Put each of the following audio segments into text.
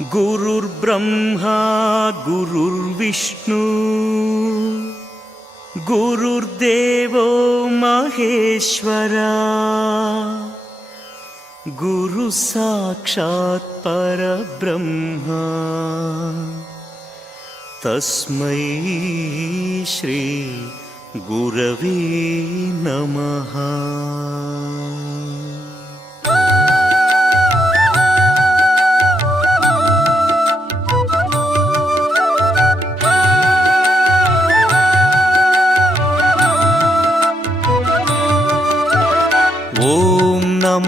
गुरुर्ब्रह्मा गुरुर्विष्णु गुरुर्देवो महेश्वरा। गुरुः साक्षात् परब्रह्मा। तस्मै श्री गुरवे नमः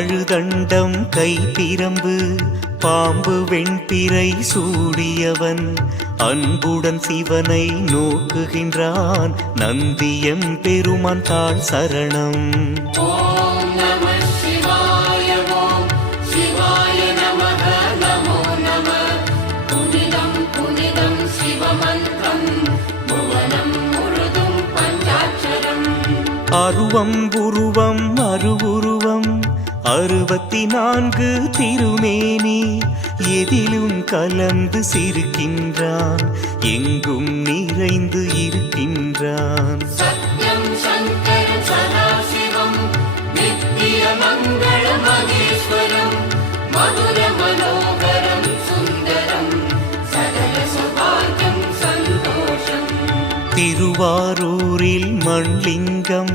அழுதண்டம் கை பிரம்பு பாம்பு வெண்பிறை சூடியவன். அன்புடன் சிவனை நோக்குகின்றான் நந்தியம் பெருமான் சரணம். அருவம் உருவம் அருவுரு அறுபத்தி நான்கு திருமேனி எதிலும் கலந்து சிரிக்கின்றான் எங்கும் நிறைந்து இருக்கின்றான். திருவாரூரில் மண்லிங்கம்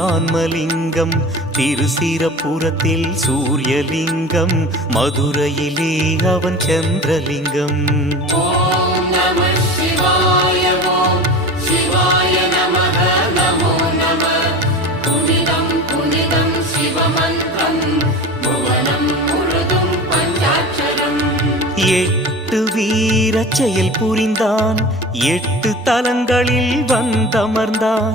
ராமலிங்கம் திருசிரபுரத்தில் சூரியலிங்கம் மதுரையிலே அவன் சந்திரலிங்கம். எட்டு வீரச் செயல் புரிந்தான் எட்டு தலங்களில் வந்தமர்ந்தான்.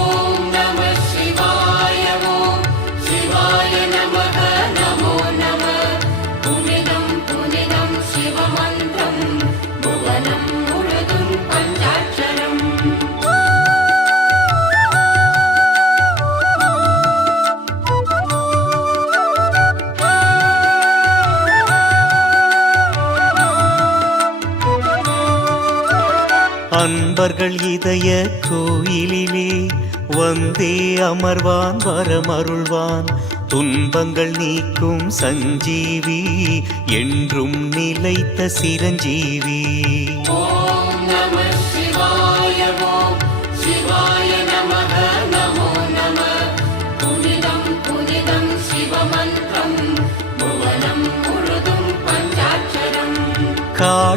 அன்பர்கள் இதய கோயிலிலே வந்தே அமர்வான் வரமருள்வான். துன்பங்கள் நீக்கும் சஞ்சீவி என்றும் நிலைத்த சிரஞ்சீவி. சிவாய நம. புனிதம் புனிதம் சிவமன்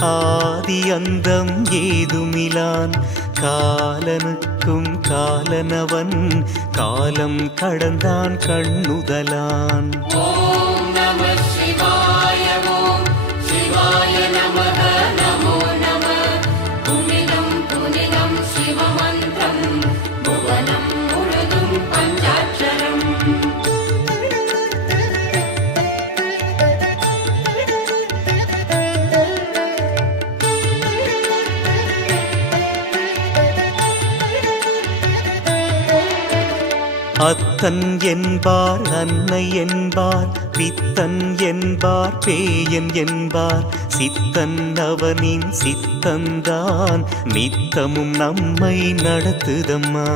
ஆதி அந்தம் ஏதுமிலான். காலனுக்கும் காலனவன் காலம் கடந்தான் கண்ணுதலான். ஓம் நம சிவாய அத்தன் என்பார் அன்னை என்பார் பித்தன் என்பார் பேயன் என்பார். சித்தன் அவனின் சித்தந்தான் நித்தமும் நம்மை நடத்துதம்மா.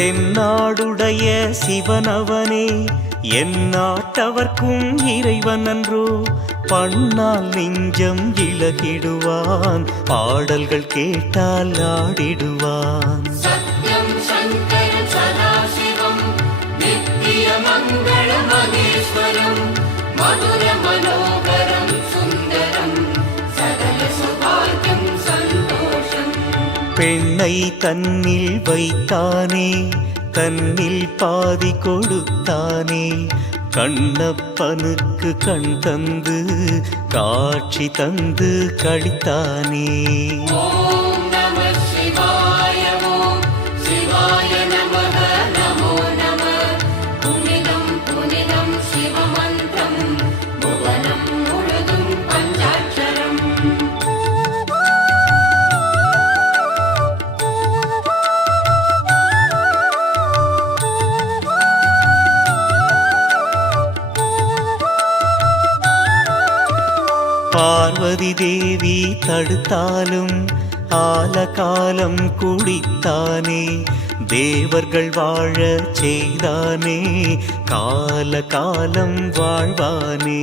தென்னாடுடைய சிவனவனே என் நாட்டவர்க்கும் இறைவன் அன்றோ பண்ணால் நெஞ்சம் இழகிடுவான் பாடல்கள் கேட்டால் ஆடிடுவான். மதுர பெண்ணை தன்னில் வைத்தானே தன்னில் பாதி கொடுத்தானே. கண்ணப்பனுக்கு கண் தந்து காட்சி தந்து கழித்தானே. ஆதி தேவி தடுத்தாலும் ஆலகாலம் குடித்தானே தேவர்கள் வாழ செய்தானே கால காலம் வாழ்வானே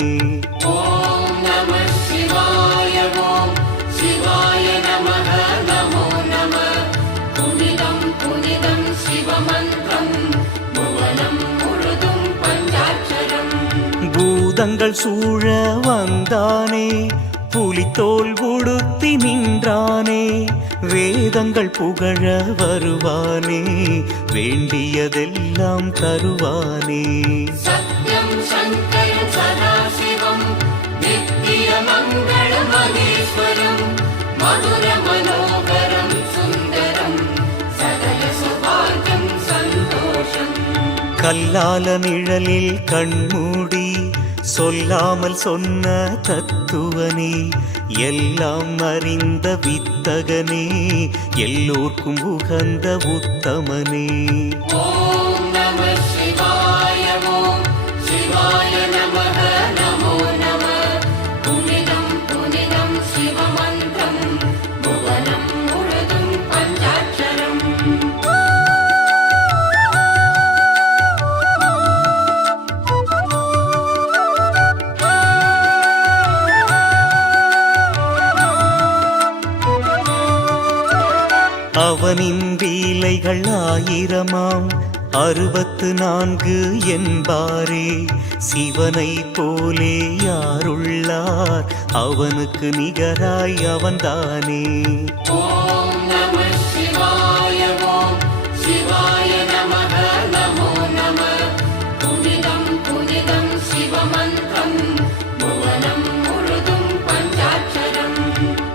பூதங்கள் சூழ வந்தானே புலித்தோல் உடுத்தி நின்றானே வேதங்கள் புகழ வருவானே வேண்டியதெல்லாம் தருவானே. சத்யம் சங்கரன் சதாசிவம் நித்திய மங்கள மகேஸ்வரம் மதுர மனோகரம் சுந்தரம் சகல சுபாகம் சந்தோஷம். கல்லால நிழலில் கண்மூடி சொல்லாமல் சொன்ன தத்துவனே எல்லாம் அறிந்த வித்தகனே எல்லோர்க்கும் உகந்த உத்தமனே ஆயிரமாம். அறுபத்து நான்கு என்பாரே சிவனை போலே யாருள்ளார்? அவனுக்கு நிகராய் அவன்தானே.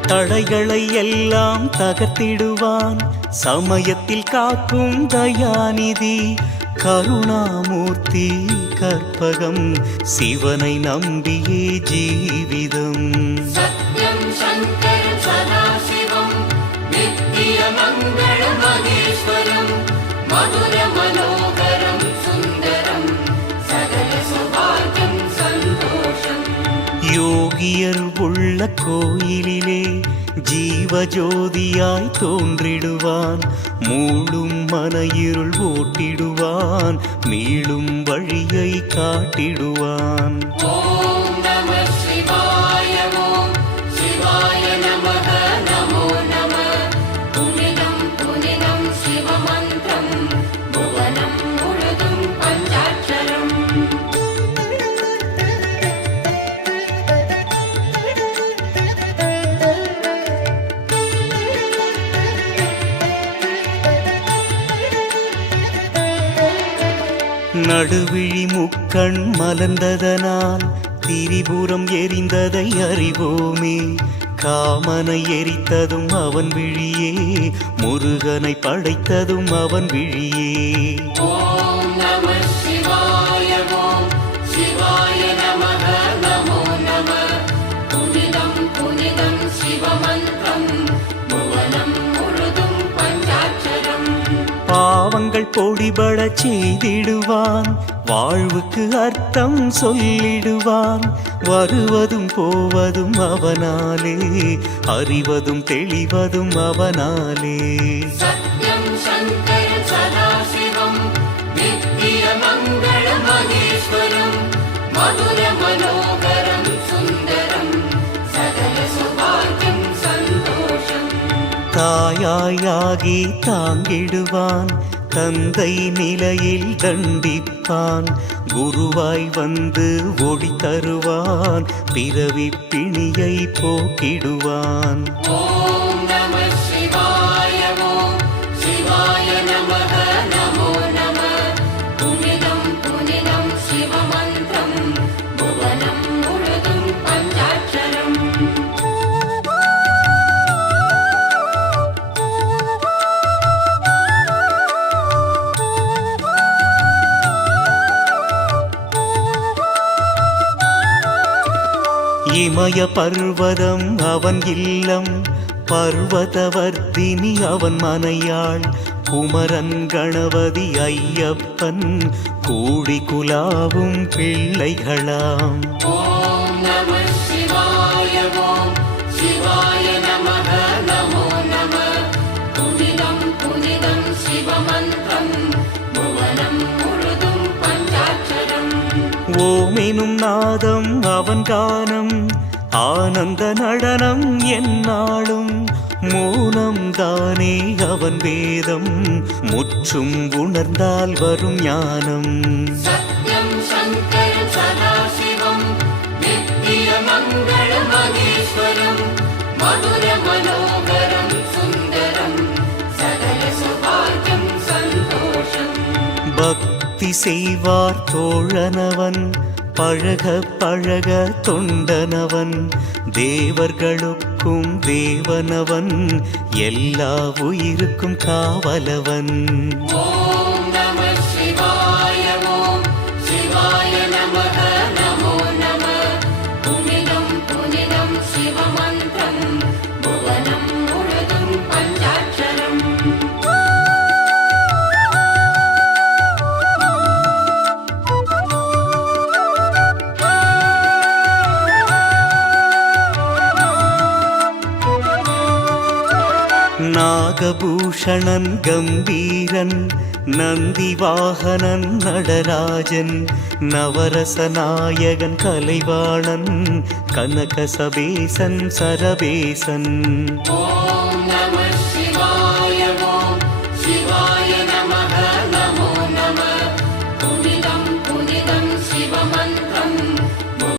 தடைகளை எல்லாம் தகர்த்திடுவான். சமயத்தில் காக்கும் தயாநிதி கருணாமூர்த்தி கற்பகம் சிவனை நம்பியே ஜீவிதம். மதுர மனோகரம் சுந்தரம் யோகியர் உள்ள கோயிலிலே ஜீவஜோதியாய் தோன்றிடுவான். மூளும் மன இருள் ஓட்டிடுவான். மீளும் வழியை காட்டிடுவான். கண் மலர்ந்ததனால் திரிபுரம் எரிந்ததை அறிவோமே. காமனை எரித்ததும் அவன் விழியே. முருகனை படைத்ததும் அவன் விழியே. பாவங்கள் பொடிபட செய்திடுவான். வாழ்வுக்கு அர்த்தம் சொல்லிடுவான். வருவதும் போவதும் அவனாலே அறிவதும் தெளிவதும் அவனாலே. மதுர மனோகரம் சுந்தரம் தாங்கிடுவான். தந்தை நிலையில் தண்டிப்பான். குருவாய் வந்து ஒளி தருவான். பிறவி பிணியை போக்கிடுவான். இமய பர்வதம் அவன் இல்லம். பர்வதவர்த்தினி அவன் மனையாள். குமரன் கணபதி ஐயப்பன். கூடி குலாவும் பிள்ளைகளாம். எனும் நாதம் அவன் கானம் ஆனந்த நடனம் என்னாலும் மூலம்தானே அவன் வேதம். முற்றும் உணர்ந்தால் வரும் ஞானம். மதுர மனோகரம் பக்தி செய்வார் தோழனவன் பழக பழக தொண்டனவன் தேவர்களுக்கும் தேவனவன் எல்லா உயிருக்கும் காவலவன். நாகபூஷணன் கம்பீரன் நந்திவாகனன் நடராஜன் நவரசநாயகன் கலைவாணன் கனகசபேசன் சரபேசன்.